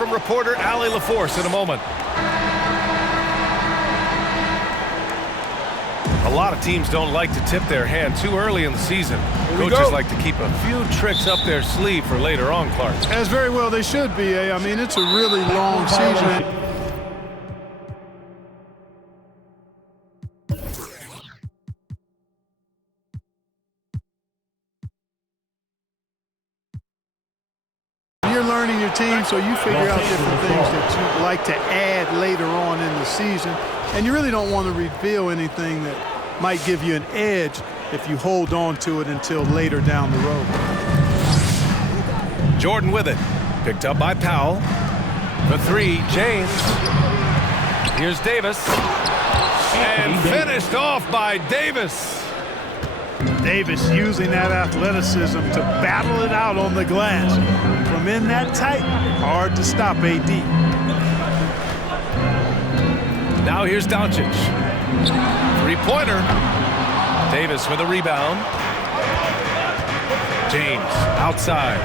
from reporter Allie LaForce in a moment. A lot of teams don't like to tip their hand too early in the season. Coaches like to keep a few tricks up their sleeve for later on, Clark. As very well they should be. I mean, it's a really long season. You're learning your team, so you figure out different things that you'd like to add later on in the season. And you really don't want to reveal anything that might give you an edge if you hold on to it until later down the road. Jordan with it. Picked up by Powell. The three, James. Here's Davis. And finished off by Davis. Davis using that athleticism to battle it out on the glass. From in that tight, hard to stop AD. Now here's Doncic. Three-pointer. Davis with a rebound. James outside.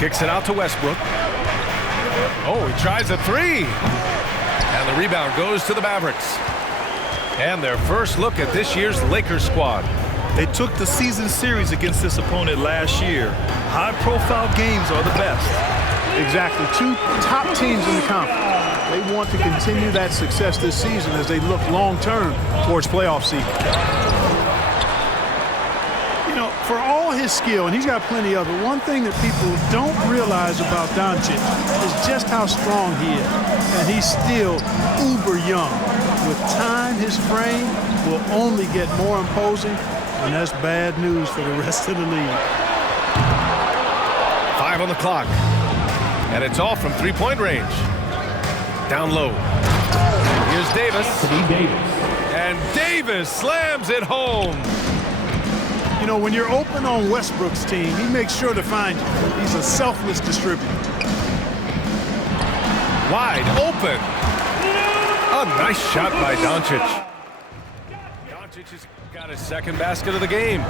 Kicks it out to Westbrook. Oh, he tries a three. And the rebound goes to the Mavericks. And their first look at this year's Lakers squad. They took the season series against this opponent last year. High-profile games are the best. Exactly. Two top teams in the conference. They want to continue that success this season as they look long-term towards playoff seeding. You know, for all his skill, and he's got plenty of it, one thing that people don't realize about Doncic is just how strong he is. And he's still uber young. With time, his frame will only get more imposing, and that's bad news for the rest of the league. 5 on the clock. And it's all from three-point range. Down low. Here's Davis. And Davis slams it home. You know, when you're open on Westbrook's team, he makes sure to find you. He's a selfless distributor. Wide open. A nice shot by Doncic. Doncic has got his second basket of the game.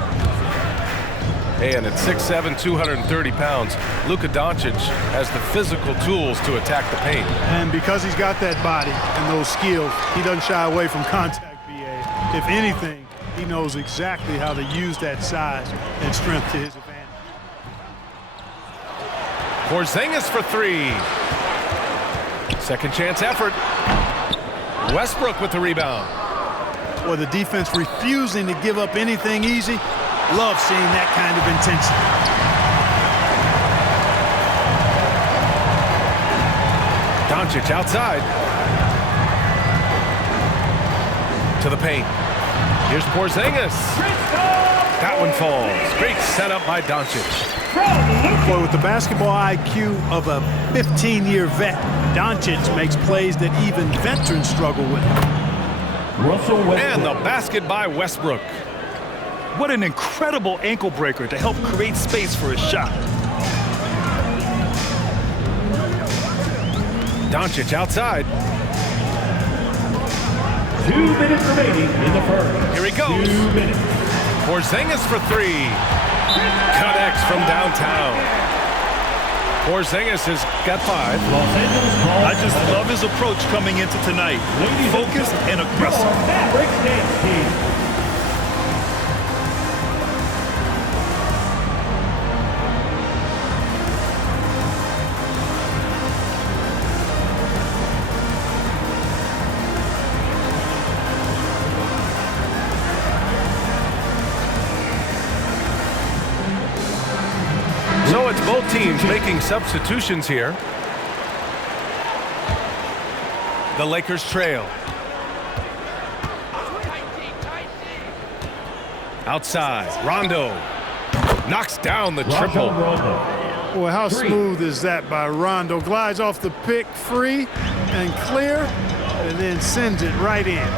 And at 6'7", 230 pounds, Luka Doncic has the physical tools to attack the paint. And because he's got that body and those skills, he doesn't shy away from contact, BA. If anything, he knows exactly how to use that size and strength to his advantage. Porzingis for three. Second chance effort. Westbrook with the rebound. Well, the defense refusing to give up anything easy. Love seeing that kind of intensity. Doncic outside. To the paint. Here's Porzingis. That one falls. Great setup by Doncic. Boy, with the basketball IQ of a 15-year vet, Doncic makes plays that even veterans struggle with. And the basket by Westbrook. What an incredible ankle breaker to help create space for his shot. Doncic outside. 2 minutes remaining in the first. Here he goes. 2 minutes. Porzingis for three. Connects from downtown. Porzingis has got 5. I just love his approach coming into tonight. Focused and aggressive. Mavericks dance team. So it's both teams making substitutions here. The Lakers trail. Outside, Rondo knocks down the triple. Boy, how smooth is that by Rondo? Glides off the pick free and clear, and then sends it right in.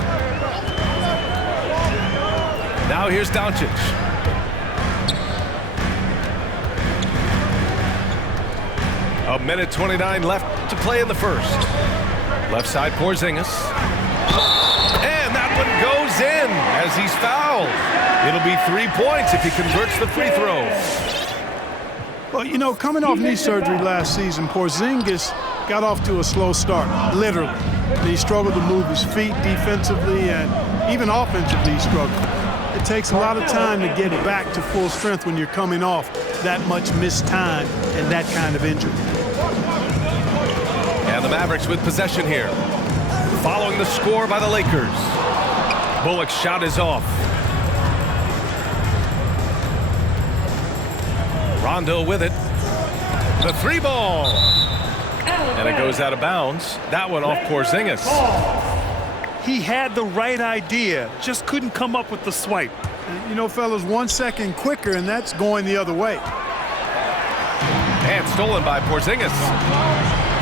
Now here's Doncic. A minute 29 left to play in the first. Left side, Porzingis. And that one goes in as he's fouled. It'll be 3 points if he converts the free throw. Well, you know, coming off knee surgery last season, Porzingis got off to a slow start, literally. He struggled to move his feet defensively, and even offensively he struggled. It takes a lot of time to get back to full strength when you're coming off that much missed time and that kind of injury. And the Mavericks with possession here. Following the score by the Lakers. Bullock's shot is off. Rondo with it. The three ball. And it goes out of bounds. That one off Porzingis. He had the right idea, just couldn't come up with the swipe. And, you know, fellas, 1 second quicker, and that's going the other way. And stolen by Porzingis.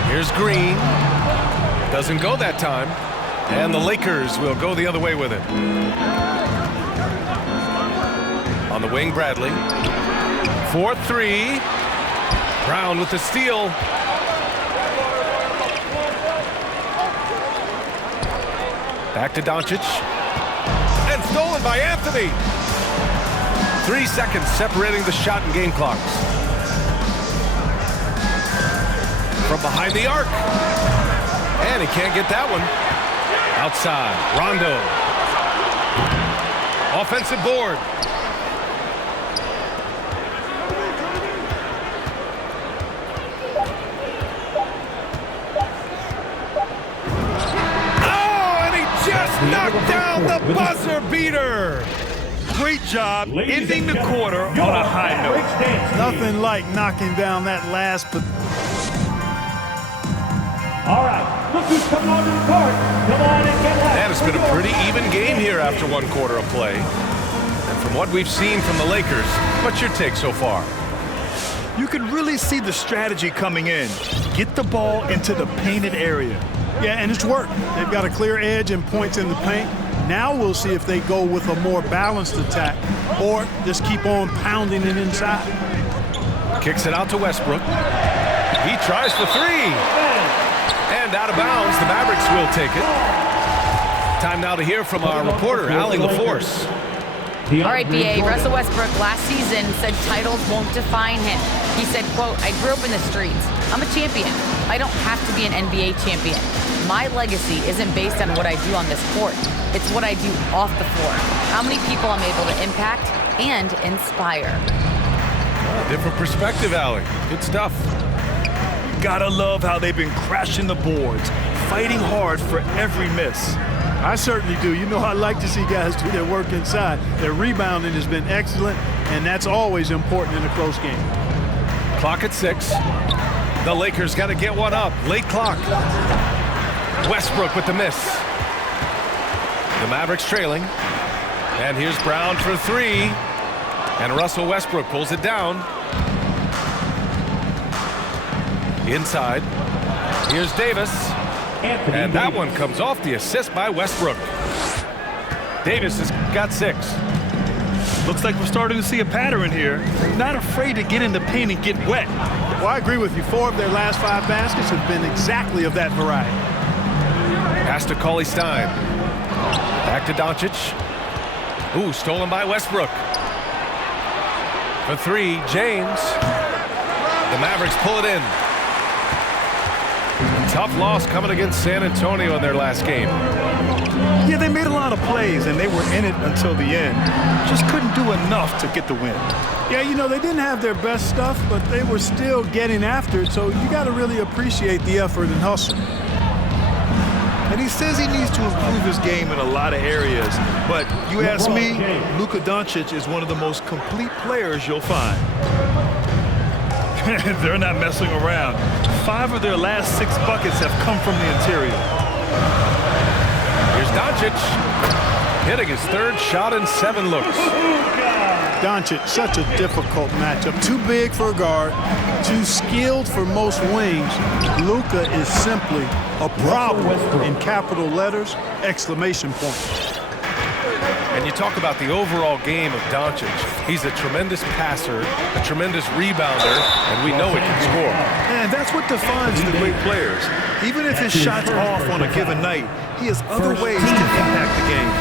Here's Green. Doesn't go that time. And the Lakers will go the other way with it. On the wing, Bradley. 4-3. Brown with the steal. Back to Doncic. And stolen by Anthony. 3 seconds separating the shot and game clocks. From behind the arc. And he can't get that one. Outside. Rondo. Offensive board. Knocked down the buzzer beater. Great job ending the quarter on a high note. Nothing like knocking down that last. All right, look who's coming on to the court. Come on and get that. And it's been a pretty even game here after 1 quarter of play. And from what we've seen from the Lakers, what's your take so far? You can really see the strategy coming in. Get the ball into the painted area. Yeah, and it's worked. They've got a clear edge and points in the paint. Now we'll see if they go with a more balanced attack or just keep on pounding it inside. Kicks it out to Westbrook. He tries for 3. And out of bounds, the Mavericks will take it. Time now to hear from our reporter, Allie LaForce. All right, B.A. Russell Westbrook last season said titles won't define him. He said, quote, "I grew up in the streets. I'm a champion. I don't have to be an NBA champion. My legacy isn't based on what I do on this court. It's what I do off the floor. How many people I'm able to impact and inspire." Different perspective, Allie. Good stuff. Gotta love how they've been crashing the boards, fighting hard for every miss. I certainly do. You know, I like to see guys do their work inside. Their rebounding has been excellent, and that's always important in a close game. Clock at 6. The Lakers got to get one up. Late clock. Westbrook with the miss. The Mavericks trailing. And here's Brown for 3. And Russell Westbrook pulls it down. Inside. Here's Davis. And that one comes off the assist by Westbrook. Davis has got 6. Looks like we're starting to see a pattern here. Not afraid to get in the paint and get wet. Well, I agree with you. 4 of their last 5 baskets have been exactly of that variety. Pass to Cauley Stein. Back to Doncic. Ooh, stolen by Westbrook. For 3, James. The Mavericks pull it in. Tough loss coming against San Antonio in their last game. Yeah, they made a lot of plays, and they were in it until the end. Just couldn't do enough to get the win. Yeah, you know, they didn't have their best stuff, but they were still getting after it, so you got to really appreciate the effort and hustle. And he says he needs to improve his game in a lot of areas. But you ask me, Luka Doncic is one of the most complete players you'll find. They're not messing around. 5 of their last 6 buckets have come from the interior. Here's Doncic, hitting his 3rd shot in 7 looks. Doncic, such a difficult matchup. Too big for a guard, too skilled for most wings. Luka is simply a problem in capital letters, exclamation point. And you talk about the overall game of Doncic. He's a tremendous passer, a tremendous rebounder, and we know he can score. And that's what defines the great players. Even if his shot's off on a given night, he has other ways to impact the game.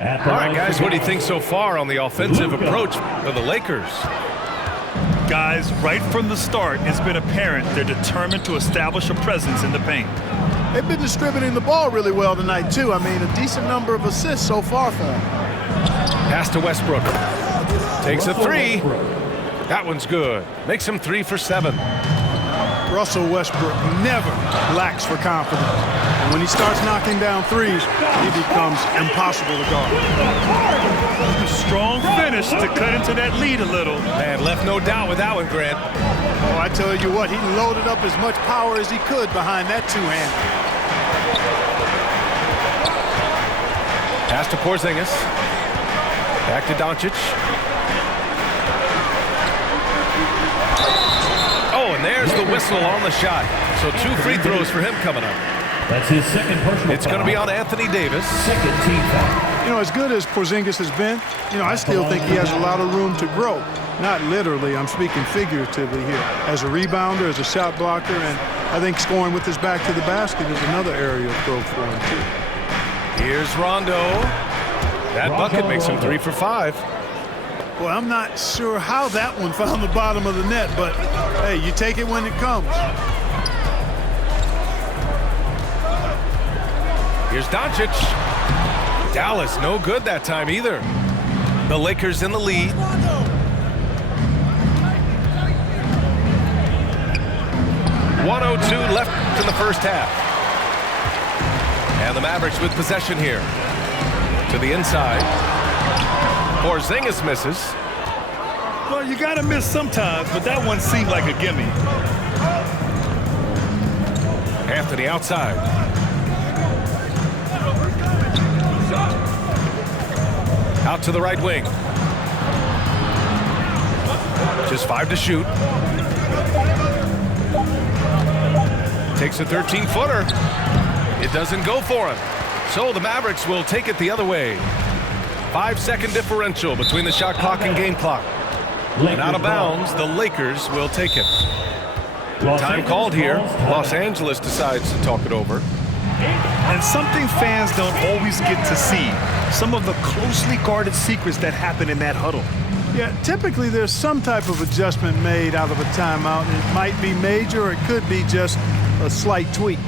All right, guys, what do you think so far on the offensive approach for the Lakers? Guys, right from the start, it's been apparent they're determined to establish a presence in the paint. They've been distributing the ball really well tonight, too. I mean, a decent number of assists so far for them. Pass to Westbrook. Takes a three. That one's good. Makes him 3 for 7. Russell Westbrook never lacks for confidence. And when he starts knocking down threes, he becomes impossible to guard. Strong finish to cut into that lead a little. Man, left no doubt with that one, Grant. Oh, I tell you what, he loaded up as much power as he could behind that two-hand. Pass to Porzingis. Back to Doncic. Oh, and there's the whistle on the shot. So 2 free throws for him coming up. That's his second personal It's going to be on Anthony Davis. Second team foul. You know, as good as Porzingis has been, I still think he has a lot of room to grow. Not literally, I'm speaking figuratively here. As a rebounder, as a shot blocker, and I think scoring with his back to the basket is another area of growth for him, too. Here's Rondo. That bucket makes him 3 for 5. Well, I'm not sure how that one found the bottom of the net, but, hey, you take it when it comes. Here's Doncic. Dallas, no good that time either. The Lakers in the lead. .102 left in the first half. And the Mavericks with possession here. To the inside. Porzingis misses. Well, you got to miss sometimes, but that one seemed like a gimme. Anthony outside. Out to the right wing. Just 5 to shoot. Takes a 13-footer. It doesn't go for him. So the Mavericks will take it the other way. 5-second differential between the shot clock and game clock. And out of bounds, the Lakers will take it. Time called here. Los Angeles decides to talk it over. And something fans don't always get to see. Some of the closely guarded secrets that happen in that huddle. Yeah, typically there's some type of adjustment made out of a timeout. It might be major or it could be just a slight tweak.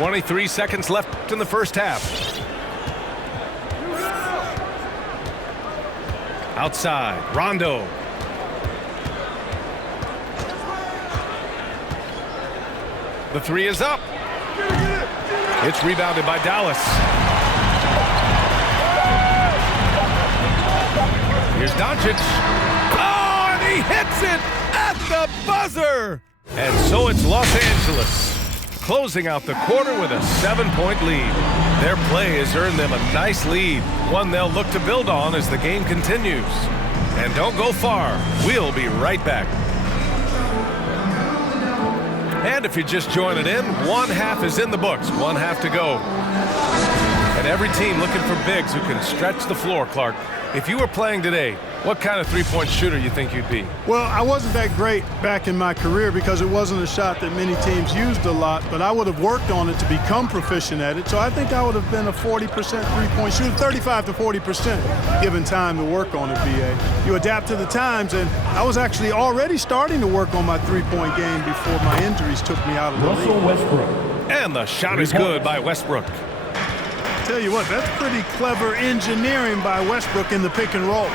.23 seconds left in the first half. Outside, Rondo. The 3 is up. It's rebounded by Dallas. Here's Doncic. Oh, and he hits it at the buzzer. And so it's Los Angeles closing out the quarter with a 7-point lead. Their play has earned them a nice lead, one they'll look to build on as the game continues. And don't go far. We'll be right back. And if you're just joining in, one half is in the books, one half to go. And every team looking for bigs who can stretch the floor, Clark. If you were playing today, what kind of three-point shooter you think you'd be? Well, I wasn't that great back in my career because it wasn't a shot that many teams used a lot, but I would have worked on it to become proficient at it. So I think I would have been a 40% three-point shooter, 35 to 40%, given time to work on it, BA. You adapt to the times, and I was actually already starting to work on my three-point game before my injuries took me out of the league. Russell Westbrook. And the shot is good by Westbrook. Tell you what, that's pretty clever engineering by Westbrook in the pick and roll.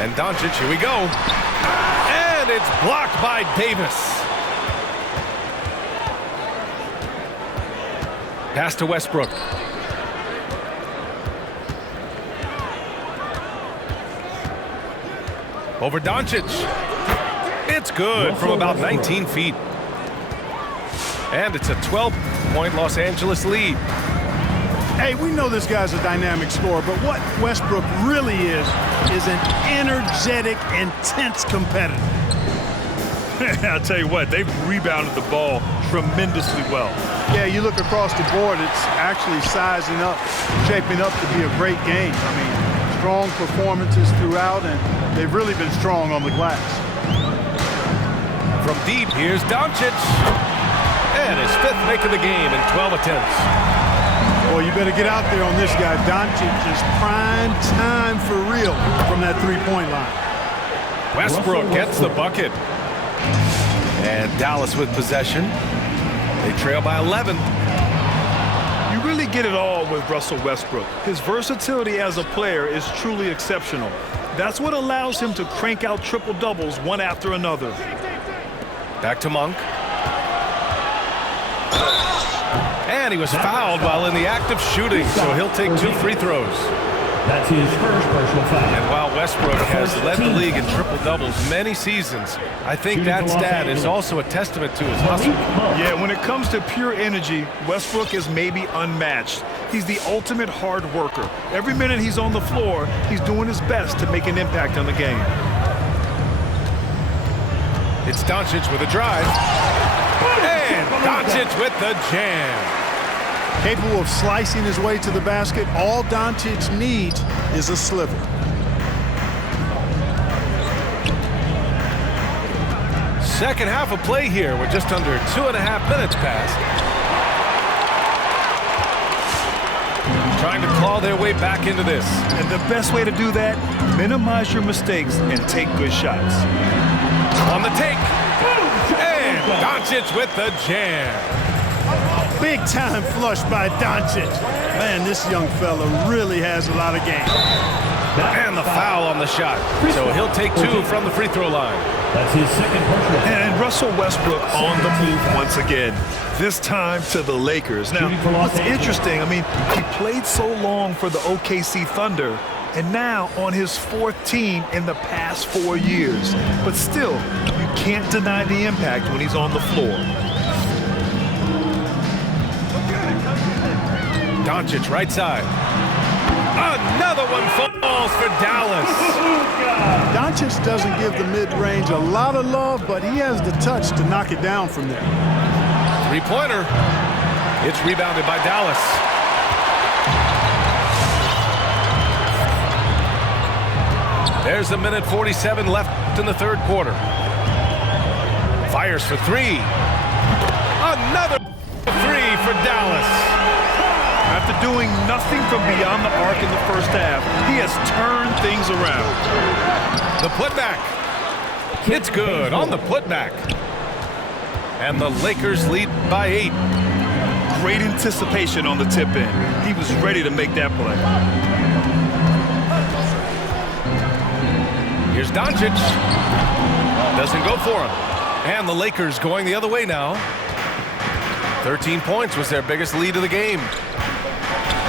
And Doncic, here we go. And it's blocked by Davis. Pass to Westbrook. Over Doncic. It's good from about 19 feet. And it's a 12-point Los Angeles lead. Hey, we know this guy's a dynamic scorer, but what Westbrook really is an energetic, intense competitor. I'll tell you what, they've rebounded the ball tremendously well. Yeah, you look across the board, it's actually sizing up, shaping up to be a great game. I mean, strong performances throughout, and they've really been strong on the glass. From deep, here's Doncic. And his 5th make of the game in 12 attempts. Boy, you better get out there on this guy. Doncic is prime time for real from that three-point line. Westbrook gets the bucket. And Dallas with possession. They trail by 11. You really get it all with Russell Westbrook. His versatility as a player is truly exceptional. That's what allows him to crank out triple-doubles one after another. Back to Monk. And he was fouled while in the act of shooting, so he'll take 2 free throws. That's his first personal foul. And while Westbrook has led the league in triple-doubles many seasons, I think that stat is also a testament to his hustle. Yeah, when it comes to pure energy, Westbrook is maybe unmatched. He's the ultimate hard worker. Every minute he's on the floor, he's doing his best to make an impact on the game. It's Doncic with a drive. And Doncic with the jam. Capable of slicing his way to the basket, all Doncic needs is a sliver. Second half of play here with just under 2.5 minutes passed. Trying to claw their way back into this. And the best way to do that, minimize your mistakes and take good shots. On the take. And Doncic with the jam. Big time flush by Doncic. Man, this young fella really has a lot of game. And the foul on the shot. So he'll take 2 from the free throw line. That's his second personal foul. And Russell Westbrook on the move once again. This time to the Lakers. Now, what's interesting, I mean, he played so long for the OKC Thunder, and now on his 4th team in the past 4 years. But still, you can't deny the impact when he's on the floor. Doncic right side. Another one falls for Dallas. Doncic doesn't give the mid-range a lot of love, but he has the touch to knock it down from there. Three-pointer. It's rebounded by Dallas. There's 1:47 left in the 3rd quarter. Fires for 3. Another 3 for Dallas. After doing nothing from beyond the arc in the first half, he has turned things around. The putback. It's good on the putback. And the Lakers lead by 8. Great anticipation on the tip in. He was ready to make that play. Here's Doncic. Doesn't go for him. And the Lakers going the other way now. 13 points was their biggest lead of the game.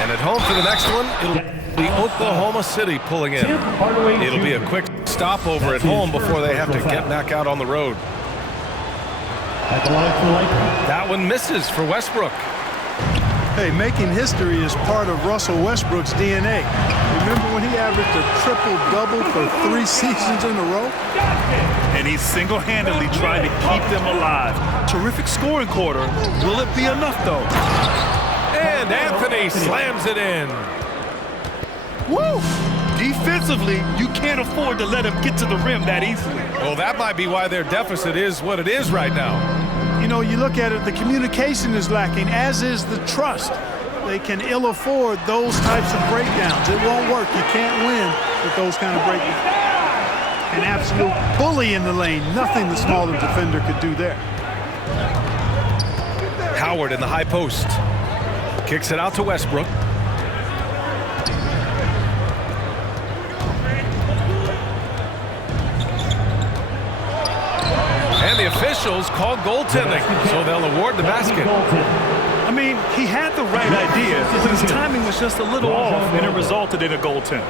And at home for the next one, it'll be Oklahoma City pulling in. It'll be a quick stopover at home before they have to get back out on the road. At the line for Lakers. That one misses for Westbrook. Hey, making history is part of Russell Westbrook's DNA. Remember when he averaged a triple-double for 3 seasons in a row? And he's single-handedly trying to keep them alive. Terrific scoring quarter. Will it be enough, though? And Anthony slams it in. Woo! Defensively, you can't afford to let him get to the rim that easily. Well, that might be why their deficit is what it is right now. You know, you look at it, the communication is lacking, as is the trust. They can ill afford those types of breakdowns. It won't work. You can't win with those kind of breakdowns. An absolute bully in the lane. Nothing the smaller defender could do there. Howard in the high post. Kicks it out to Westbrook. And the officials call goaltending, so they'll award the basket. I mean, he had the right idea, but his timing was just a little off, and it resulted in a goaltend.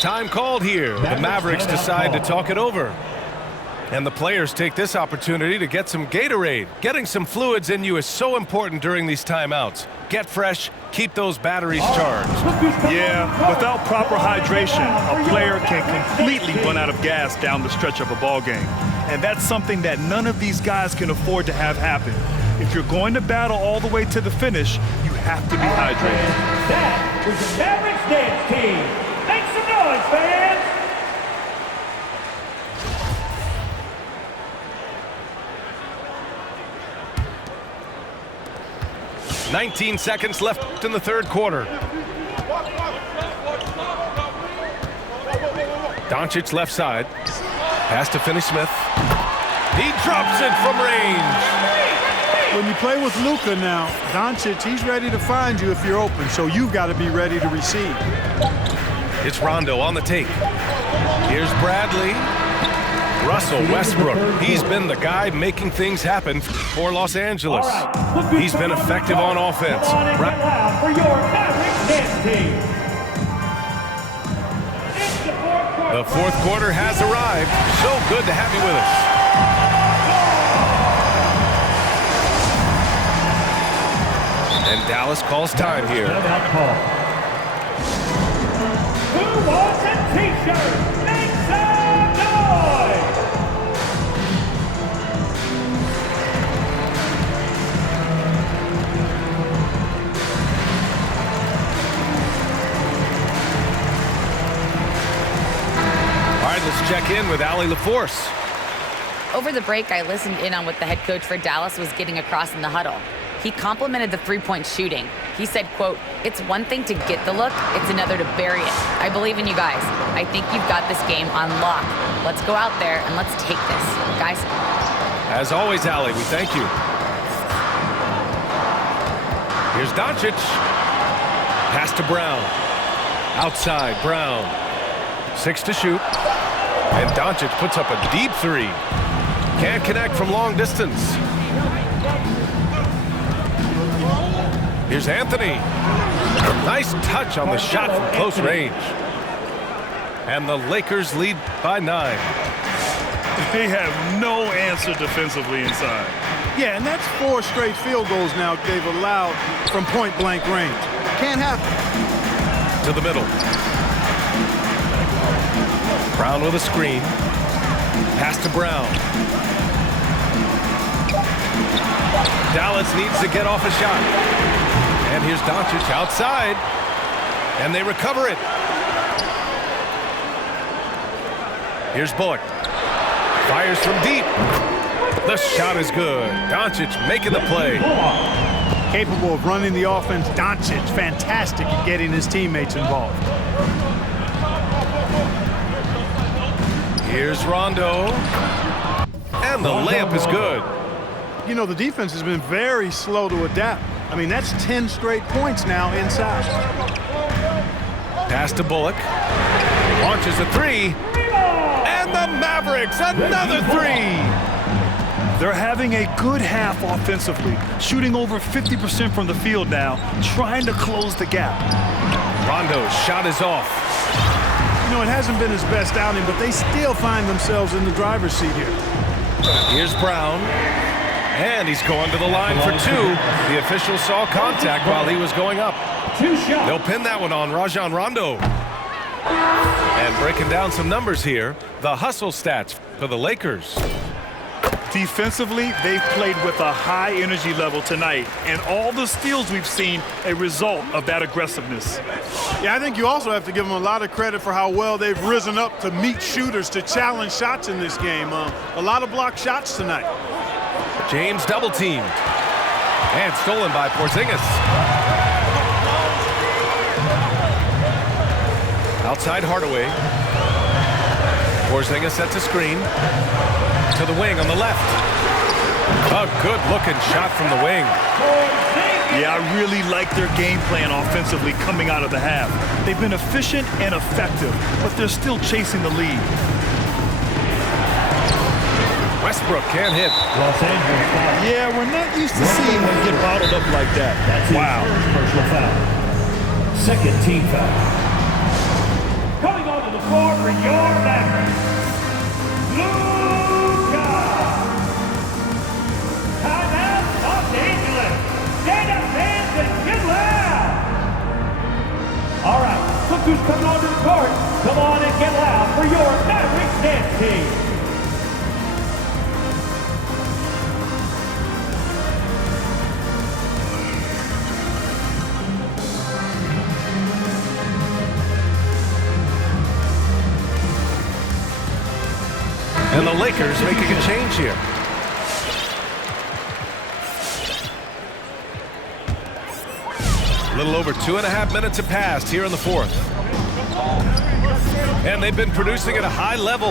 Time called here. The Mavericks decide to talk it over. And the players take this opportunity to get some Gatorade. Getting some fluids in you is so important during these timeouts. Get fresh, keep those batteries charged. Yeah, without proper hydration, a player can completely run out of gas down the stretch of a ball game. and that's something that none of these guys can afford to have happen. If you're going to battle all the way to the finish, you have to be hydrated. That was the Mavericks dance team. Make some noise, fans! "19 seconds left in the third quarter. Doncic left side. Pass to Finney-Smith. He drops it from range. When you play with Luka now, Doncic, he's ready to find you if you're open, so you've got to be ready to receive. It's Rondo on the take. Here's Bradley. Russell Westbrook. He's been the guy making things happen for Los Angeles. He's been effective on offense. Come on and get loud for your Mavericks dance team. It's the fourth quarter. The fourth quarter has arrived. So good to have you with us. And Dallas calls time here. Timeout call. Who wants a t-shirt? Make some noise! All right, let's check in with Allie LaForce. Over the break, I listened in on what the head coach for Dallas was getting across in the huddle. He complimented the three-point shooting. He said, quote, "It's one thing to get the look, it's another to bury it. I believe in you guys. I think you've got this game on lock. Let's go out there and let's take this. Guys." As always, Allie, we thank you. Here's Doncic. Pass to Brown. Outside, Brown. 6 to shoot. And Doncic puts up a deep three. Can't connect from long distance. Here's Anthony. Nice touch on the shot from close range. And the Lakers lead by 9. They have no answer defensively inside. Yeah, and that's 4 straight field goals now they've allowed from point-blank range. Can't happen. To the middle. Brown with a screen. Pass to Brown. Dallas needs to get off a shot. And here's Doncic outside. And they recover it. Here's Bullock. Fires from deep. The shot is good. Doncic making the play. Capable of running the offense. Doncic, fantastic at getting his teammates involved. Here's Rondo. And the layup is good. You know, the defense has been very slow to adapt. I mean, that's 10 straight points now inside. Pass to Bullock. Launches a three. And the Mavericks, another three. They're having a good half offensively, shooting over 50% from the field now, trying to close the gap. Rondo's shot is off. You know, it hasn't been his best outing, but they still find themselves in the driver's seat here. Here's Brown. And he's going to the line for 2. The official saw contact while he was going up. 2 shots. They'll pin that one on Rajon Rondo. And breaking down some numbers here, the hustle stats for the Lakers. Defensively, they've played with a high energy level tonight, and all the steals we've seen a result of that aggressiveness. Yeah, I think you also have to give them a lot of credit for how well they've risen up to meet shooters, to challenge shots in this game. A lot of blocked shots tonight. James double teamed. And stolen by Porzingis. Outside Hardaway. Porzingis sets a screen. To the wing on the left. A good-looking shot from the wing. Yeah, I really like their game plan offensively coming out of the half. They've been efficient and effective, but they're still chasing the lead. Westbrook can't hit. Los Angeles foul. Yeah, we're not used to seeing them get bottled up like that. That's wow. his first personal foul. Second team foul. Coming onto the floor for your Mavericks, Luka. Timeout, Los Angeles. Stand up, fans, and get loud. All right, look who's coming onto the court. Come on and get loud for your Mavericks dance team. Lakers making a change here. A little over 2.5 minutes have passed here in the fourth. And they've been producing at a high level.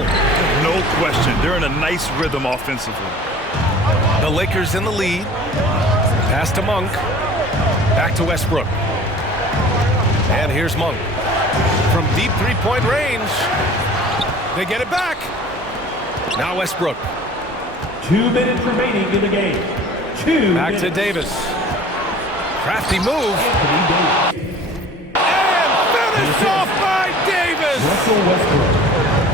No question. They're in a nice rhythm offensively. The Lakers in the lead. Pass to Monk. Back to Westbrook. And here's Monk. From deep three-point range. They get it back. Now Westbrook. 2 minutes remaining in the game. Back to Davis. Crafty move. And finished off by Davis. Russell Westbrook.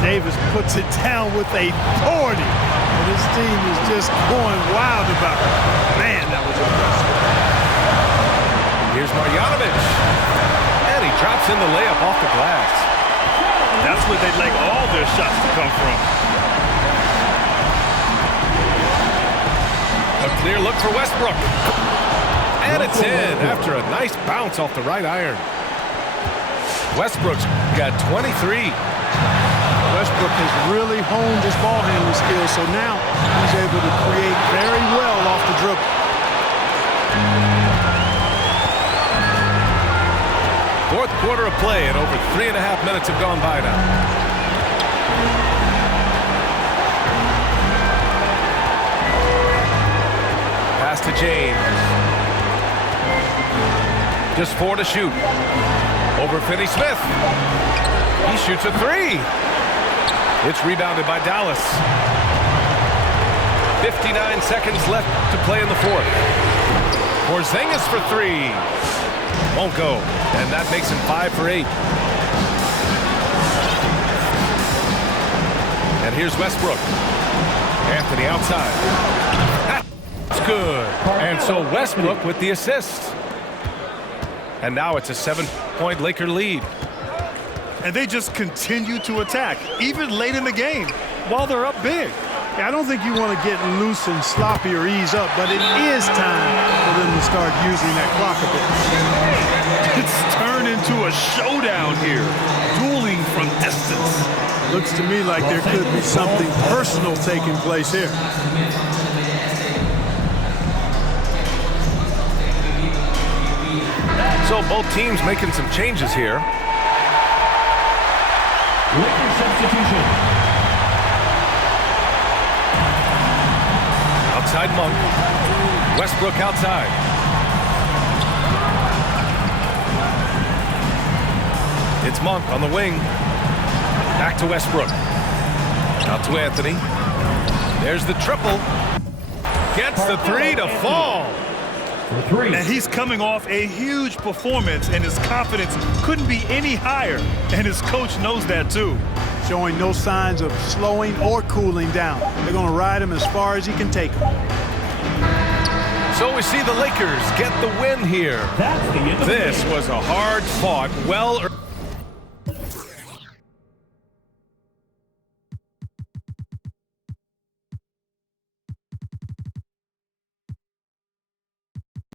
Davis puts it down with authority. And his team is just going wild about it. Man, that was impressive. Here's Marjanovic. And he drops in the layup off the glass. That's where they'd like all their shots to come from. A clear look for Westbrook. And it's in after a nice bounce off the right iron. Westbrook's got 23. Westbrook has really honed his ball handling skills, so now he's able to create very well off the dribble. Fourth quarter of play, and over 3.5 minutes have gone by now. Pass to James. Just 4 to shoot. Over Finney-Smith. He shoots a 3. It's rebounded by Dallas. 59 seconds left to play in the fourth. Porzingis for 3. Won't go. And that makes him 5 for 8. And here's Westbrook. Anthony outside. That's good. And so Westbrook with the assist. And now it's a 7-point Laker lead. And they just continue to attack, even late in the game, while they're up big. I don't think you want to get loose and sloppy or ease up, but it is time for them to start using that clock a bit. It's turned into a showdown here, dueling from distance. Looks to me like there could be something personal taking place here. So both teams making some changes here. Lakers substitution. Outside Monk. Westbrook outside. It's Monk on the wing. Back to Westbrook. Out to Anthony. There's the triple. Gets the 3 to fall. For 3. And he's coming off a huge performance, and his confidence couldn't be any higher. And his coach knows that too. Showing no signs of slowing or cooling down. They're going to ride him as far as he can take him. So we see the Lakers get the win here. That's the end of the This game. was a hard-fought, well-earned